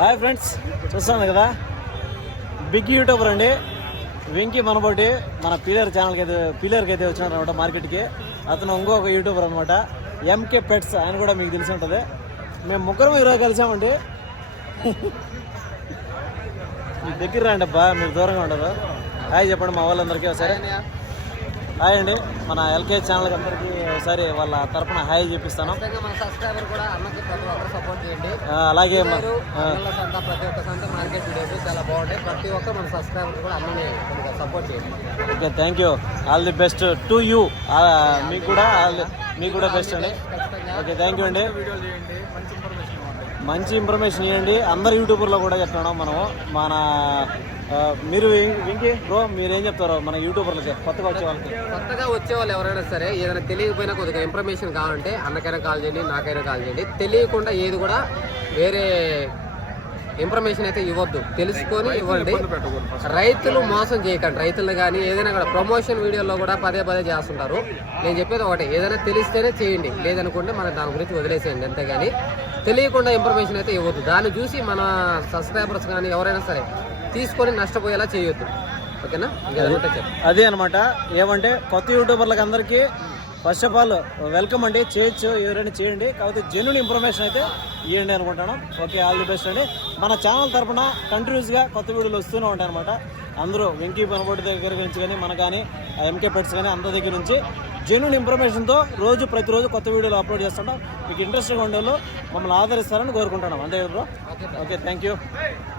Hi friends, చూస్తాను కదా big YouTuber అండి వెంకీ మనబోటి మన పీలర్కి అయితే వచ్చినారు అనమాట మార్కెట్కి. అతను ఇంకొక యూట్యూబర్ అనమాట, ఎంకే పెట్స్. ఆయన కూడా మీకు తెలిసి ఉంటుంది. మేము ముగ్గురం ఈరోజు కలిసామండి. మీ దగ్గర రండి అబ్బా, మీరు దూరంగా ఉండదు. హాయ్ చెప్పండి మా వాళ్ళందరికీ ఒకసారి. హాయ్ అండి, మన ఎల్కే ఛానల్ అందరికీ ఒకసారి వాళ్ళ తరపున హాయ్ చెప్పిస్తాను. అలాగే okay, thank you. All the best to you. మీకు కూడా బెస్ట్ అండి. ఓకే, థ్యాంక్ యూ అండి. మంచి ఇన్ఫర్మేషన్ ఇవ్వండి. అందరు యూట్యూబర్లో కూడా చెప్తున్నాం మనము. మన మీరు వెంకీ బ్రో, మీరేం చెప్తారో మన యూట్యూబర్లకి కొత్తగా వచ్చే వాళ్ళు ఎవరైనా సరే ఏదైనా తెలియకపోయినా కొద్దిగా ఇన్ఫర్మేషన్ కావాలంటే అన్నకైనా కాల్ చేయండి, నాకైనా కాల్ చేయండి. తెలియకుండా ఏది కూడా వేరే ఇన్ఫర్మేషన్ అయితే ఇవ్వద్దు, తెలుసుకొని ఇవ్వండి. రైతులు మోసం చేయకండి. రైతులు కానీ ఏదైనా కూడా ప్రమోషన్ వీడియోలో కూడా పదే చేస్తుంటారు. నేను చెప్పేది ఒకటే, ఏదైనా తెలిస్తేనే చేయండి, లేదనుకుంటే మన దాని గురించి వదిలేసేయండి. అంతేగాని తెలియకుండా ఇన్ఫర్మేషన్ అయితే ఇవ్వద్దు. దాన్ని చూసి మన సబ్స్క్రైబర్స్ కానీ ఎవరైనా సరే తీసుకొని నష్టపోయేలా చేయొద్దు. ఓకేనా? అదే అనమాట. ఏమంటే కొత్త యూట్యూబర్లకు అందరికీ ఫస్ట్ ఆఫ్ ఆల్ వెల్కమ్ అండి. చేయొచ్చు, ఎవరైనా చేయండి, కాకపోతే జెన్యూన్ ఇన్ఫర్మేషన్ అయితే ఇవ్వండి అనుకుంటాను. ఓకే, ఆల్ ది బెస్ట్ అండి. మన ఛానల్ తరఫున కంటిన్యూస్గా కొత్త వీడియోలు వస్తూనే ఉంటాయి అనమాట. అందరూ వెంకీ పనబోటి దగ్గర నుంచి కానీ మన కానీ ఎంకే పెట్స్ కానీ అందరి దగ్గర నుంచి జెన్యూన్ ఇన్ఫర్మేషన్తో ప్రతిరోజు కొత్త వీడియోలు అప్లోడ్ చేస్తుంటాం. మీకు ఇంట్రెస్ట్గా ఉండే వాళ్ళు మమ్మల్ని ఆదరిస్తారని కోరుకుంటున్నాం. అంతే కదా బ్రో? Okay, thank you.